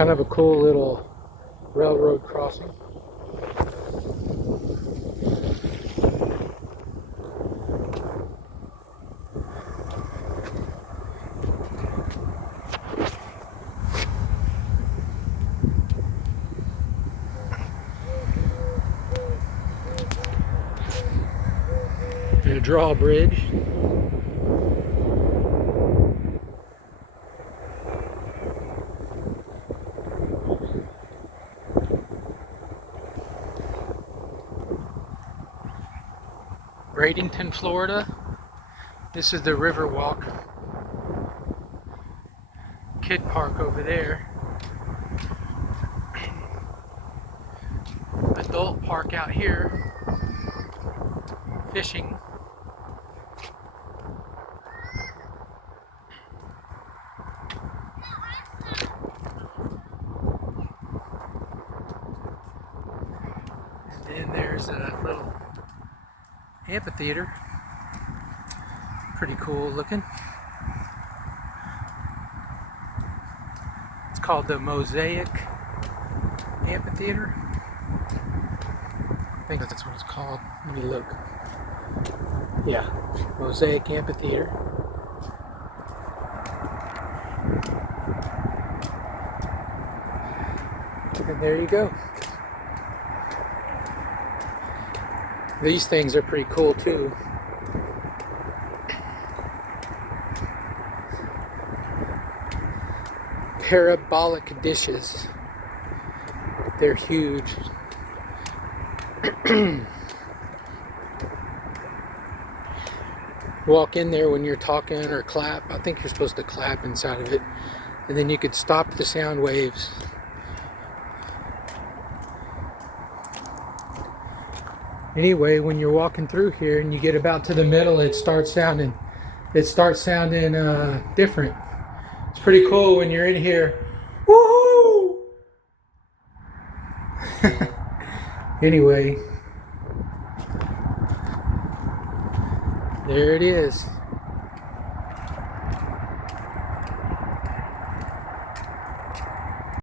Kind of a cool little railroad crossing. And a drawbridge. Bradenton, Florida. This is the Riverwalk kid park over there. Adult park out here. Fishing. And then there's a little amphitheater. Pretty cool looking. It's called the Mosaic Amphitheater. I think that's what it's called. Let me look. Yeah, Mosaic Amphitheater. And there you go. These things are pretty cool too. Parabolic dishes. They're huge. Walk in there when you're talking or clap. I think you're supposed to clap inside of it. And then you could stop the sound waves. Anyway, when you're walking through here and you get about to the middle, it starts sounding different. It's pretty cool when you're in here. Woohoo! Anyway, there it is.